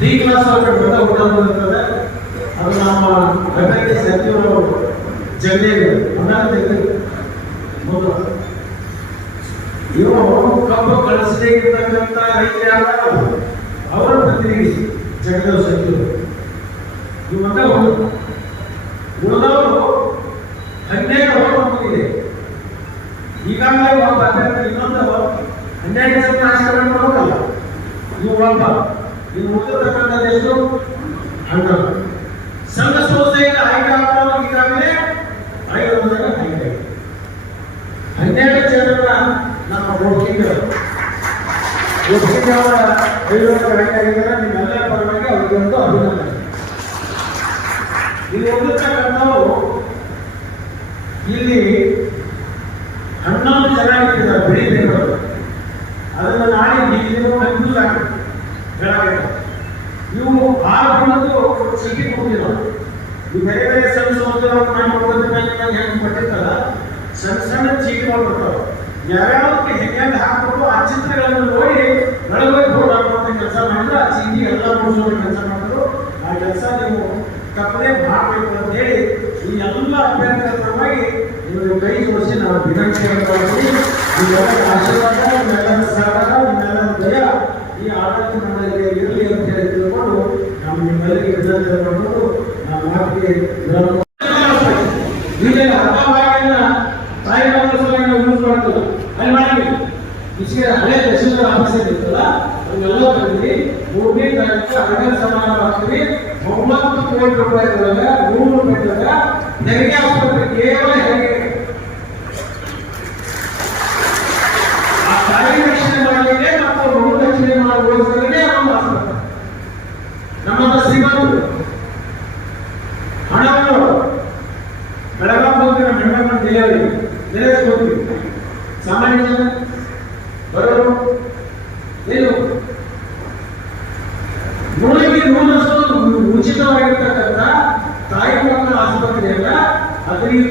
D class ಅವ್ರಿಗೆ ಬೆಟ್ಟ ಊಟ ಬರುತ್ತದೆ ಅದು ನಮ್ಮ ಗಂಟೆಗೆ ಸಚಿವರು ಜಗದೇವಿ ಅನಾಥ ಮೊದಲು ಇವರು ಕಬ್ಬು ಕಳಿಸದೇ ಇರ್ತಕ್ಕಂಥ ರೈತ ಯಾರು ಅವರ ಪ್ರತಿನಿಧಿ ಜಗದೇವ್ ಸಚಿವರು ಇವಾಗ ಉಳಿದವರು ಈಗಾಗಲೇ ಒಬ್ಬ ಇನ್ನೊಂದು ಹನ್ನೆರಡು ಜನ ಆಚರಣೆ ಹೋಗಲ್ಲ. ಇದು ಒಬ್ಬ. ಇನ್ನು ಉಳಿದಿರ್ತಕ್ಕಂಥ ಎಷ್ಟು? ಹನ್ನೊಂದು. ಸಂಘ ಸಂಸ್ಥೆಯಿಂದ ಆಯ್ಕೆ ಆಗ್ತಾರೋ ಈಗಾಗಲೇ ಐದು ಆಯ್ಕೆ ಹನ್ನೆರಡು ಜನರನ್ನ ನಮ್ಮ ಗೋಪಿಂಗರು ಗೋಪಿಂಗ ಅವರ ಐದು ಆಗಿದ್ದಾರೆ ನಿಮ್ಮೆಲ್ಲರ ಪರವಾಗಿ ಅವರಿಗೆ ಒಂದು ಅಭಿನಂದನೆ. ಇಲ್ಲಿ ಓದಿರ್ತಕ್ಕಂಥವ್ರು ಇಲ್ಲಿ ಹನ್ನೊಂದು ಜನ ಇಟ್ಟಿದ್ದಾರೆ ಬಿಳಿ ಬೇರೆಯವರು ಅದನ್ನು ನಾಳೆ ನೀವು ಕನ್ಫ್ಯೂಸ್ ಆಗುತ್ತೆ ಹೇಳಾಗುತ್ತೆ ಇವು ಆರು ಬಂದು ಸಿಕ್ಕಿ ಕೊಡ್ತಿಲ್ಲ ಈ ಬೇರೆ ಬೇರೆ ಸಣ್ಣ ಸಮುದ್ರವನ್ನು ಮಾಡಿ ಕೊಡೋದನ್ನ ಹೆಂಗೆ ಕೊಟ್ಟಿರ್ತಲ್ಲ ಸಣ್ಣ ಸಣ್ಣ ಚೀಟಿಗಳು ಬರ್ತಾವೆ. ಯಾವ್ಯಾವಕ್ಕೆ ಹೆಂಗೆ ಹಾಕ್ಬಿಟ್ಟು ಆ ಚಿತ್ರಗಳನ್ನು ನೋಡಿ ಫೋಟೋ ಹಾಕುವಂತ ಕೆಲಸ ಮಾಡಿದ್ರೆ ಆ ಚೀಟಿ ಎಲ್ಲ ಮುಗಿಸೋದು ಕೆಲಸ ಮಾಡಿದ್ರು. ಆ ಕೆಲಸ ನೀವು ತಪ್ಪದೇ ಮಾಡಬೇಕು ಅಂತ ಹೇಳಿ ಈ ಎಲ್ಲ ಅಭ್ಯರ್ಥಿಗಳ ಪರವಾಗಿ ನಿಮಗೆ ಕೈ ಜೋಡಿಸಿ ನಾವು ನಿಮ್ಮೆಲ್ಲರ ಆಶೀರ್ವಾದ ನಿಮ್ಮೆಲ್ಲರ ಸಹಕಾರ ನಿಮ್ಮೆಲ್ಲರ ದಯ, ಈ ಆಡಳಿತ ಮಂಡಳಿಗೆ ಇರಲಿ ಅಂತ ಹೇಳಿ ತಿಳ್ಕೊಂಡು ನಾವು ನಿಮ್ಮೆಲ್ಲರಿಗೆ ವಿನಂತಿ ಮಾಡಿಕೊಂಡು ನಮ್ಮ ಮಾತಿಗೆ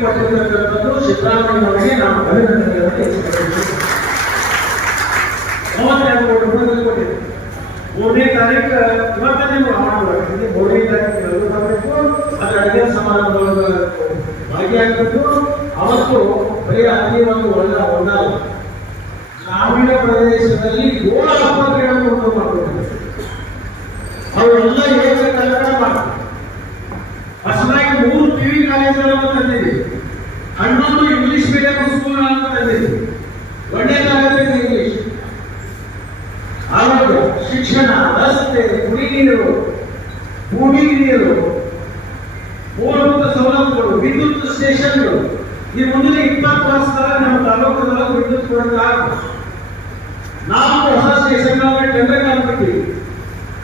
ಕೊಟ್ಟಿರ್ತಕ್ಕಂಥದ್ದು ಸಿದ್ದರಾಮಯ್ಯನವರಿಗೆ ನಾವು ಅಭಿನಂದನೆಗಳನ್ನು ಮೂವತ್ತೆರಡು ಕೋಟಿ ರೂಪಾಯಿ ಕೊಟ್ಟಿದೆ ಮೂರನೇ ತಾರೀಕು ಇವತ್ತೇ ಮಾಡಬೇಕು ಮೂರನೇ ತಾರೀಕು ಎಲ್ಲರೂ ಬರಬೇಕು ಅದು ಅಡುಗೆ ಸಮಾರಂಭದೊಳಗೆ ಭಾಗಿಯಾಗಬೇಕು ಅವತ್ತು ಬರೀ ಅಲ್ಲಿ ಒಂದು ಒಳ್ಳೆ ಒಂದಲ್ಲ ಗ್ರಾಮೀಣ ಪ್ರದೇಶದಲ್ಲಿ ಏಳು ಆಸ್ಪತ್ರೆಗಳನ್ನು ಉಂಟು ಮಾಡಬೇಕು ಅವೆಲ್ಲ ಏಕ ಕನ್ನಡ ಮಾಡ್ತಾರೆ. ಹೊಸದಾಗಿ ಮೂರು ಟಿವಿ ಕಾಲೇಜುಗಳನ್ನು ತಂದಿದೆ ಹನ್ನೊಂದು ಇಂಗ್ಲಿಷ್ ಮೀಡಿಯಂ ಸ್ಕೂಲ್ ತಂದಿದೆ ಒಳ್ಳೆಯ ಇಂಗ್ಲಿಷ್ ಆರೋಗ್ಯ ಶಿಕ್ಷಣ, ರಸ್ತೆ ಕುಡಿ ನೀರು, ಭೂಮಿ ನೀರು, ಮೂಲಭೂತ ಸೌಲಭ್ಯಗಳು ವಿದ್ಯುತ್ ಸ್ಟೇಷನ್ಗಳು. ಈ ಮುಂದಿನ ಇಪ್ಪತ್ತು ವರ್ಷದಾಗ ನಮ್ಮ ತಾಲೂಕಿನೊಳಗೆ ವಿದ್ಯುತ್ ಕೊಡೋಕೆ ಆಗ್ಬೋದು ನಾವು ಹೊಸ ಸ್ಟೇಷನ್ಗಳನ್ನ ಟೆಂಡರ್ ಹಾಕ್ಬಿಟ್ಟಿವಿ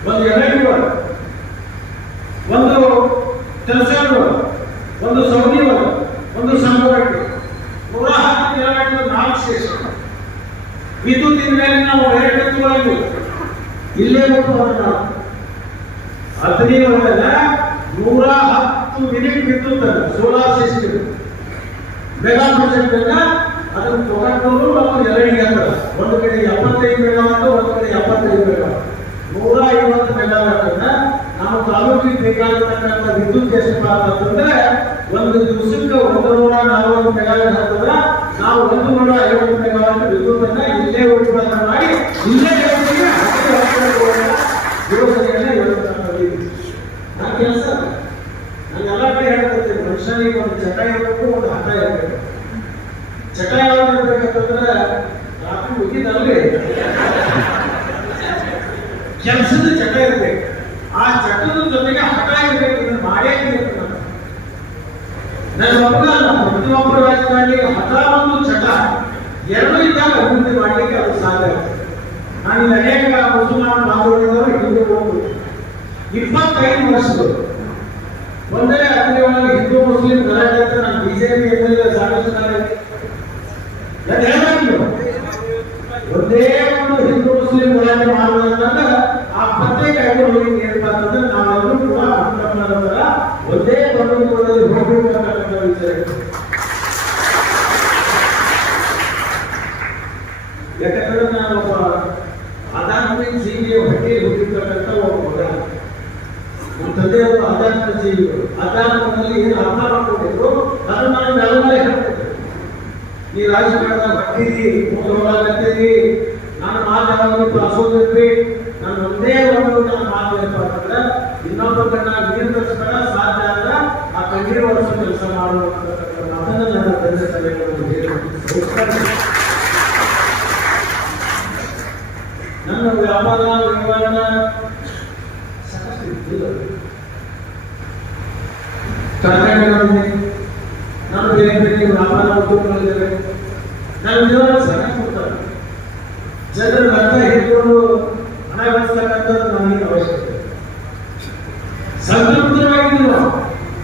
ಒಂದು ಎರಡು ಒಂದು ಕೆಲಸ ಒಂದು ಸೌದಿ ಒಂದು ಸಂಭವಕ್ಕೆ ನೂರ ಹತ್ತು ಕಿಲೋಮೀಟರ್ ನಾಲ್ಕು ಸ್ಟೇಷನ್ ವಿದ್ಯುತ್ ಮೇಲೆ ನಾವು ಡೈರೆಕ್ಟ್ ತಗೊಳ್ಳಂಗಿಲ್ಲ ಇಲ್ಲೇ ಮತ್ತು ನಾವು. ಹದಿನೈದು ಒಳಗೆಲ್ಲ ನೂರ ಹತ್ತು ಮಿನಿಟ್ ವಿದ್ಯುತ್ ಅಲ್ಲ ಸೋಲಾರ್ ಸಿಸ್ಟಮ್ ಮೆಗಾ ಪ್ರಾಜೆಕ್ಟ್ ಅನ್ನ ಅದನ್ನು ತಗೊಂಡು ನಾವು ಎರಡಿಗೆ ಅಂತ ಒಂದು ಕಡೆ ಎಪ್ಪತ್ತೈದು ಮೆಗಾವಾಟ್ ಒಂದು ಕಡೆ ಎಪ್ಪತ್ತೈದು ಮೆಗಾವಾಟ್ ನೂರ ಐವತ್ತು ಮೆಗಾವಾಟ್ ಅನ್ನ ನಾವು ತಾಲೂಕಿಗೆ ಬೇಕಾಗಿರ್ತಕ್ಕಂಥ ವಿದ್ಯುತ್ ಎಷ್ಟು ಅಂತಂದ್ರೆ ಒಂದು ದಿವಸಕ್ಕೆ ಒಂದು ನೂರ ನಲವತ್ತು ಮೆಗಾವಾಟ್ ಹಾಕಿದ್ರೆ ನಾವು ಒಂದು ನೂರ ಐವತ್ತು ಮೆಗಾವಾಟ್ ವಿದ್ಯುತ್ ಅನ್ನ ಇಲ್ಲೇ ಉತ್ಪಾದನೆ ಮಾಡಿ, ಇಲ್ಲೇ ನನ್ನ ಒಬ್ಬರಲ್ಲ ಪ್ರತಿಯೊಬ್ಬರು ರಾಜಕಾರಣಿಗೆ ಹಠ ಒಂದು ಚಟ ಎರಡು ಇದ್ದಾಗ ಅಭಿವೃದ್ಧಿ ಮಾಡಲಿಕ್ಕೆ ಅದು ಸಾಧ್ಯ ನಾನು ಇಲ್ಲಿ ಅನೇಕ ಮುಸಲ್ಮಾನ ಬಾಂಧವರಿದ್ದವರು ಹಿಂದೂ ಹೋಗ್ಬೋದು ಇಪ್ಪತ್ತೈದು ವರ್ಷಗಳು ಒಂದೇ ಅಗ್ನಿ ಒಳಗೆ ಹಿಂದೂ ಮುಸ್ಲಿಂ ಗಲಾಟೆ ಅಂತ ನಾನು ಬಿಜೆಪಿ ಎಮ್ಮೆಲ್ಯೆ ಸಾಕಷ್ಟು ಕಾಲ ಇದೆ. ನಾನು ಹೇಳಾಗಿಲ್ಲ ಒಂದೇ ಒಂದು ಹಿಂದೂ ಮುಸ್ಲಿಂ ಗಲಾಟೆ ಮಾಡುವುದಂದ್ರೆ ಆ ಪ್ರತ್ಯೇಕ ಹೋಗಿ ಏನಪ್ಪ ಈ ರಾಜಕಾರಣದಾಗ ಬರ್ತೀರಿ ಹೋಗ್ತೀರಿ ನನ್ನ ಮಾತು ಯಾವಾಗಲೂ ಅಸೋದಿರ್ರಿ ನಾನು ಒಂದೇ ಒಂದು ನಾನು ಮಾತು ಏನಪ್ಪಾಂದ್ರೆ ಇನ್ನೊಬ್ಬ ಕಣ್ಣ ನೀರು ಸಾಧ್ಯ ಆದ್ರೆ ಆ ಕಣ್ಣೀರು ವರ್ಷ ಕೆಲಸ ಮಾಡುವಂತ ನನ್ನ ನನ್ನ ವ್ಯಾಪಾರ, ವ್ಯವಹಾರ ಸಾಕಷ್ಟು. ಕರ್ನಾಟಕದಲ್ಲಿ ಬೇರೆ ಬೇರೆ ವ್ಯಾಪಾರ ಉದ್ಯೋಗಗಳಿದ್ದಾರೆ ನಾನು ನಿಜವಾಗ ಸಾಕಷ್ಟು ಕೊಡ್ತಾರೆ ಜನರ ರಕ್ತ ಹಿಡ್ಕೊಂಡು ಹಣ ಗಳಿಸ್ತಕ್ಕಂಥದ್ದು ನನಗೆ ಅವಶ್ಯಕತೆ ಸಂತೃಪ್ತವಾಗಿಲ್ಲ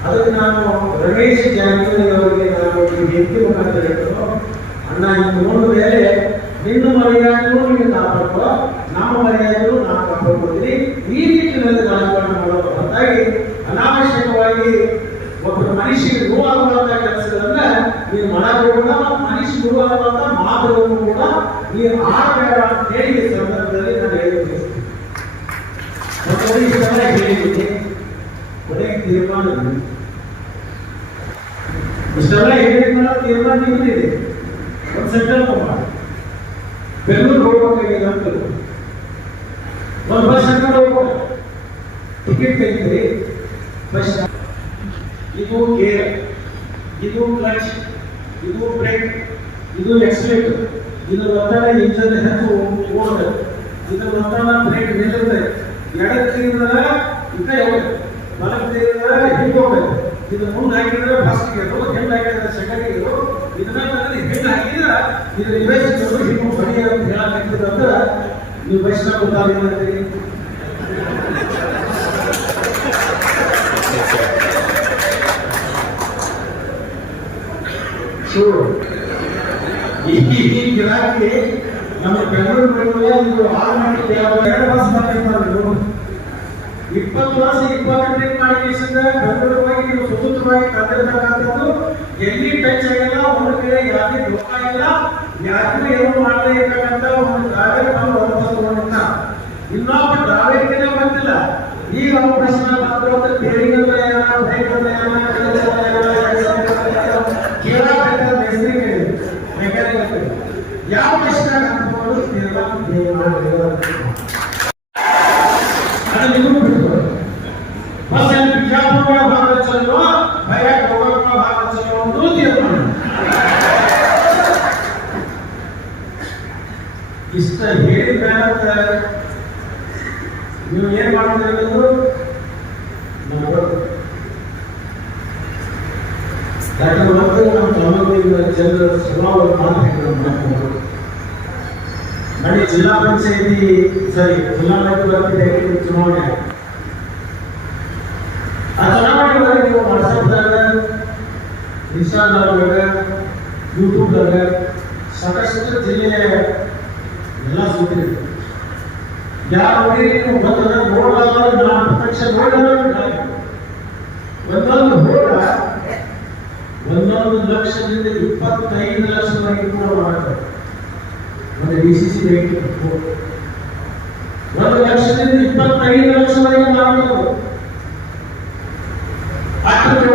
ಅದಕ್ಕೆ ನಾನು ರಮೇಶ್ ಜಾರಕಿಹೊಳಿ ಅವರಿಗೆ ನಾನು ಈ ವ್ಯಕ್ತಿ ಮುಖಾಂತರ ಹೇಳಿದ್ರು ಅಣ್ಣ ಇದು ಒಂದು ವೇಳೆ ನಿನ್ನ ಮರ್ಯಾದೆಯೂ ನೀನು ಕಾಪಾಡುವ ನಮ್ಮ ಮರ್ಯಾದೆಯೂ ನಾನು ಕಾಪಾಡ್ಕೊಳ್ತೀನಿ ಈ ನಿಟ್ಟಿನಲ್ಲಿ ರಾಜಕಾರಣ ಮಾಡೋದು ಹೊರತಾಗಿ ಅನಾವಶ್ಯಕವಾಗಿ ಒಬ್ಬ ಮನುಷ್ಯನಿಗೆ ನೋವಾಗುವಂತ ಕೆಲಸಗಳನ್ನ ನೀವು ಮಾಡಬೇಡ ಮನುಷ್ಯ ನೋವಾಗುವಂತ ಮಾತುಗಳನ್ನು ಕೂಡ ನೀವು ಆಡಬೇಡ ಅಂತ ಹೇಳಿ ಈ ಸಂದರ್ಭದಲ್ಲಿ ನಾನು ಹೇಳಿದ್ದೀನಿ ಮತ್ತೆ ಇಷ್ಟೆಲ್ಲ ಹೇಳಿದ್ದೀನಿ ಕೊನೆಗೆ ತೀರ್ಮಾನ ಇದೆ. ಇಷ್ಟೆಲ್ಲ ಹೇಳಿದ್ಮೇಲೆ ತೀರ್ಮಾನ ನಿಮ್ಮದಿದೆ ಒಂದು ಸಂಕಲ್ಪ ಮಾಡಿ ಬೆಂಗಳೂರು ಹೋಗ್ಬೇಕಾಗಿದೆ ಅಂತ ಒಂದು ಬಸ್ ಹತ್ಕೊಂಡು ಹೋಗ್ಬೋದು ಟಿಕೆಟ್ ತೆಗಿದ್ರಿ ಬಸ್ ಇದು ಗೇರ್ ಇದು ಕ್ಲಚ್ ಇದು ಬ್ರೇಕ್ ಇದು ಎಕ್ಸ್ಲೇಟರ್ ಇದು ಒತ್ತಡ ಇಂಜನ್ ಹೆಚ್ಚು ಓಡಬೇಕು ಇದು ಒತ್ತಡ ಬ್ರೇಕ್ ನಿಲ್ಲುತ್ತೆ. ಎಡಕ್ಕಿದ್ರೆ ಇದೇ ಈ ಕಡೆ ಹೋಗ್ಬೇಕು ಬಲಕ್ಕೆ ತಿರುಗಿದ್ರೆ ಹಿಂಗೆ ಹೋಗ್ಬೇಕು ಇದು ಮುಂದೆ ಹಾಕಿದ್ರೆ ಫಸ್ಟ್ ಗೇರು ಹೆಂಡ್ ಹಾಕಿದ್ರೆ ಸೆಕೆಂಡ್ ಗೇರು ಇದನ್ನ ಹಿಂದೆ ಹಾಕಿದ್ರೆ ಇದು ರಿವರ್ಸ್ ಗೇರು ಹಿಂಗೆ ಬಡಿ ಅಂತ ಹೇಳಕ್ಕಾಗ್ತದೆ ಅಂದ್ರೆ ನೀವು ವೈಷ್ಣವ ಗೊತ್ತಾಗಿಲ್ಲ ಶುರು ಈ ಗಿರಾಕಿ ನಮ್ಮ ಬೆಂಗಳೂರು ಬೆಂಗಳೂರು ಇದು ಆರು ಗಂಟೆ ಎರಡು ಬಸ್ ಬರ್ತಿರ್ತಾರೆ ಇಪ್ಪತ್ತು ವರ್ಷ, ಇಪ್ಪತ್ತು ಟ್ರಿಪ್ ಮಾಡಿ ಬೆಂಗಳೂರು ನೀವು ಸುಸೂತ್ರವಾಗಿ ತಂದಿರತಕ್ಕಂಥದ್ದು ಎಲ್ಲಿ ಟಚ್ ಆಗಿಲ್ಲ ಒಂದು ಕಡೆ ಯಾರಿಗೆ ದುಃಖ ಇಲ್ಲ, ಯಾರಿಗೂ ಏನು ಮಾಡದೇ ಇರ್ತಕ್ಕಂಥ ಒಂದು ಬಂದು ವಾಪಸ್ ತಗೊಂಡಿದ್ದ ಇನ್ನೊಬ್ಬ ಡ್ರಾವೇರ್ಗೆ ಬಂದಿಲ್ಲ. ಈಗ ಅವ್ರ ಪ್ರಶ್ನೆ ಬಂದು ಬೇರಿಂಗ್ ನೀವು ಏನ್ ಮಾಡ್ತೀರದು ಯಾಕಂದ್ರೆ ಮತ್ತೆ ನಮ್ಮ ತಮ್ಮಗಳಿಗೆ ಜನರ ಸ್ವಭಾವ ಮಾತುಗಳನ್ನು ಮಾಡ್ಕೊಂಡು ನೋಡಿ ಜಿಲ್ಲಾ ಪಂಚಾಯತಿ ಸರಿ ಜಿಲ್ಲಾ ಪಂಚಾಯತಿ ಚುನಾವಣೆ ಆಯ್ತು. ಆ ಚುನಾವಣೆ ಒಳಗೆ ನೀವು ವಾಟ್ಸಪ್ದಾಗ ಇನ್ಸ್ಟಾಗ್ರಾಮ್ದಾಗ ಯೂಟ್ಯೂಬ್ದಾಗ ಸಾಕಷ್ಟು ಜಿಲ್ಲೆಯ ಎಲ್ಲ ಸುದ್ದಿ ಯಾರು ನೀವು ಬಂದ್ರೆ ನೋಡಲಾರ್ದವ್ರು ನಾನು ಪ್ರತ್ಯಕ್ಷ ನೋಡಿದವರು ಒಂದೊಂದು ಹೋಗ ಒಂದೊಂದು ಲಕ್ಷದಿಂದ ಇಪ್ಪತ್ತೈದು ಲಕ್ಷದವರೆಗೆ ಕೂಡ ಮಾಡ್ತಾರೆ ಒಂದು ಡಿ ಸಿ ಸಿ ಒಂದು ಲಕ್ಷದಿಂದ ಇಪ್ಪತ್ತೈದು ಲಕ್ಷವರೆಗೆ ಮಾಡಬಹುದು. ಅಷ್ಟು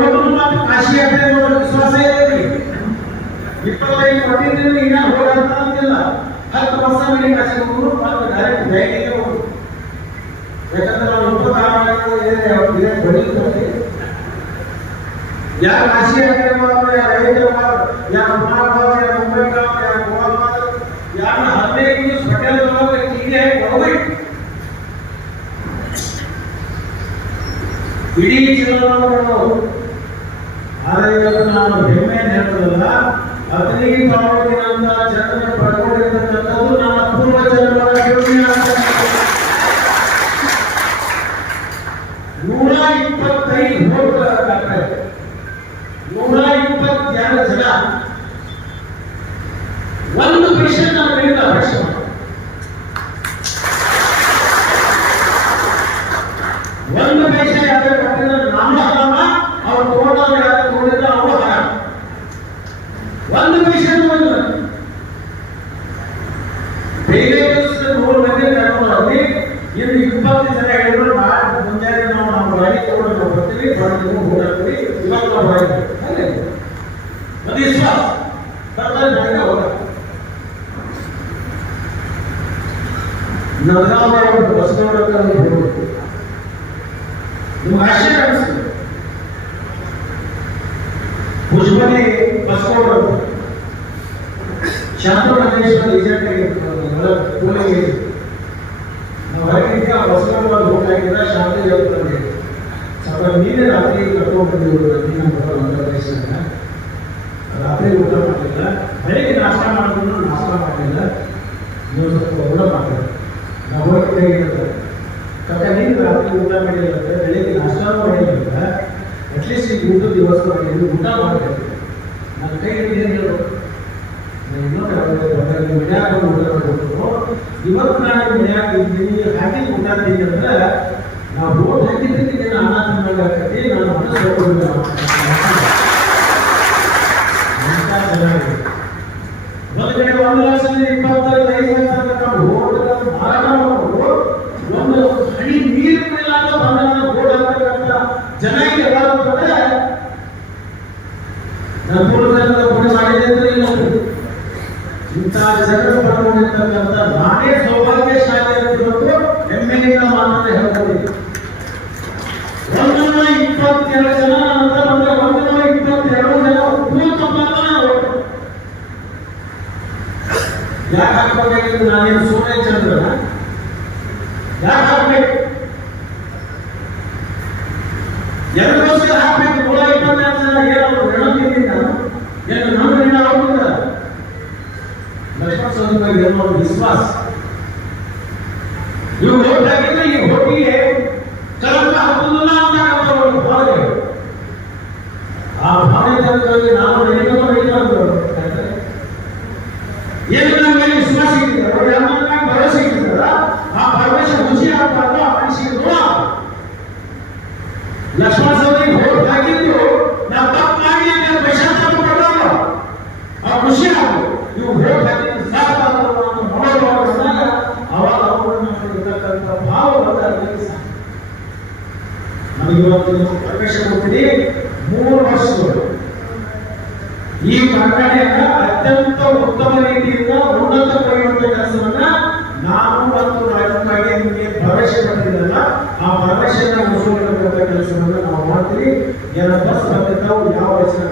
ಇಪ್ಪತ್ತೈದು ಕೋಟಿ ಹೋಗಂತ ಅಂತಿಲ್ಲ. ಹತ್ತು ವರ್ಷ ಮೇಲೆ ಕಾಶಿ ಹೋಗುದು ಮತ್ತೆ ಡೈರೆಕ್ಟ್ ಬ್ಯಾಂಕಿಗೆ ಹೋಗುದು ಯಾಕಂದ್ರೆ ನಾವು ಇಪ್ಪತ್ತಾರು ಬಡೀತಾರೆ ಯಾರು ಕಾಶಿ ಯಾತ್ರೆ ಮಾಡೋದು ಯಾರು ಹೈದರಾಬಾದ್ ಯಾರು ಪುನಾಬಾದ್ ಯಾರು ಮುಂಬೈ ಯಾರು ಗೋವಾಬಾದ್ ಯಾರು ಹದಿನೈದು ದಿವಸ ಹೋಟೆಲ್ ಒಳಗೆ ಹೀಗೆ ಹೋಗ್ಬೇಕು ಇಡೀ ಜೀವನವನ್ನು ಆದರೆ ಇವತ್ತು ನಾನು ಹೆಮ್ಮೆ ಹೇಳ್ತದಲ್ಲ ಹದಿನೈದು ಸಾವಿರದಿಂದ ಜನರ ಪಡ್ಕೊಂಡಿರ್ತಕ್ಕಂಥದ್ದು ನನ್ನ ಪೂರ್ವ ಇಪ್ಪತ್ತು ಜನ ಹೇಳಿದ್ರು ನಾಳೆ ಮುಂಜಾನೆ ನಾವು ನಮ್ಮ ಗಾಡಿ ತಗೊಂಡು ನಾವು ಬರ್ತೀವಿ ಬರ್ತೀವಿ ಓಡಾಡ್ತೀವಿ ಇವತ್ತು ನಾವು ಹೊರಗೆ ಹಾಗೆ ಅದು ವಿಶ್ವಾಸ ಕರ್ತವ್ಯ ಮಾಡಿದ್ರೆ ಹೋಗ ನಗರ ಬಸವಣ್ಣ ನಿಮ್ಗೆ ಆಶ್ಚರ್ಯ ಅನಿಸ್ತದೆ ಭುಜಮನೆ ಬಸವಣ್ಣ ಶಾಂತಮಂಜೇಶ್ವರ ಏಜೆಂಟ್ ಆಗಿರ್ತಾರೆ ಕೂಲಿಗೆ ನಾವು ಹೊರಗಿದ್ದೆ ಆ ಬಸವಣ್ಣ ಹೋಗಿ ಹಾಕಿದ ಶಾಂತಿ ಹೇಳ್ತಾರೆ ಸ್ವಲ್ಪ ನೀವೇ ರಾತ್ರಿ ಕರ್ಕೊಂಡು ಬಂದಿವರು ನೀನು ಪ್ರದೇಶದಿಂದ ರಾತ್ರಿ ಊಟ ಮಾಡಲಿಲ್ಲ ಬೆಳಿಗ್ಗೆ ನಾಷ್ಟ ಮಾಡಿದ್ರು ನಾಷ್ಟ ಮಾಡಲಿಲ್ಲ ನೀವು ಸ್ವಲ್ಪ ಊಟ ಮಾಡ್ತಾರೆ ನಾವು ಹೋಗಿ ಹೇಳಿದ್ರೆ ಕಕ್ಕ ನೀನು ರಾತ್ರಿ ಊಟ ಮಾಡಿಲ್ಲ ಬೆಳಿಗ್ಗೆ ನಾಷ್ಟ ಮಾಡಿಲ್ಲ ಅಟ್ಲೀಸ್ಟ್ ಈಗ ಊಟ ದಿವಸ ಮಾಡಿದ್ರು ಊಟ ಮಾಡಬೇಕು ನನ್ನ ಕೈ ಹಿಡಿದು ಏನು ಹೇಳೋದು ಇನ್ನೊಂದು ಮನ್ಯಾಗ ಊಟ ಮಾಡ್ಬೇಕು ಇವತ್ತು ನಾನು ಮನ್ಯಾಗ ಇದ್ದೀನಿ ಹಾಗೆ ಊಟ ತಿಂತೀನಿ ಅಂದ್ರೆ ನಾವು ರೋಡ್ ಹಾಕಿದ್ದಕ್ಕೆ నానా తిరుమల గారికి నా మనసు ಯಾಕೆ ಹಾಕ್ಬೇಕಾಗಿದ್ದು ನಾನೇನು ಸೂರ್ಯ ಚಂದ್ರನ ಯಾಕೆ ಹಾಕ್ಬೇಕು ಎರಡು ವರ್ಷ ಹಾಕ್ಬೇಕು ನೂರ ಇಪ್ಪತ್ತೆರಡು ಜನ ಏನು ಋಣದಿಂದ ಏನು ನಮ್ಮ ಋಣ ಆಗುದಿಲ್ಲ ಲಕ್ಷ್ಮಣ ಸ್ವಾಮಿ ಬಗ್ಗೆ ಏನೋ ಒಂದು ವಿಶ್ವಾಸ ಇವು ಓಟ್ ಹಾಕಿದ್ರೆ ಈ ಹೋಟಿಗೆ ಕಲಂಕ ಹಾಕುದಿಲ್ಲ ಅಂತ ಒಂದು ಭಾವನೆ ಆ ಭಾವನೆ ತನಕವಾಗಿ ನಾವು ನಡೆಯುವ ಏನು ನಮಗೆ ಇವತ್ತು ಪ್ರವೇಶ ಕೊಟ್ಟಿದೆ ಮೂರು ವರ್ಷಗಳು ಈ ಪ್ರಕಟಣೆಯನ್ನ ಅತ್ಯಂತ ಉತ್ತಮ ರೀತಿಯಿಂದ ಉನ್ನತ ಪಡೆಯುವಂತ ಕೆಲಸವನ್ನ ನಾವು ಮತ್ತು ರಾಜಕಾರಣಿ ನಿಮಗೆ ಭರವಸೆ ಪಡೆದಿದ್ದಲ್ಲ ಆ ಭರವಸೆಯನ್ನ ಮುಗಿಸುವಂತ ಕೆಲಸವನ್ನ ನಾವು ಮಾಡ್ತೀವಿ ಎಲ್ಲ ಬಸ್ ಬರ್ತಿರ್ತಾವು ಯಾವ ಬಸ್ಸಿನ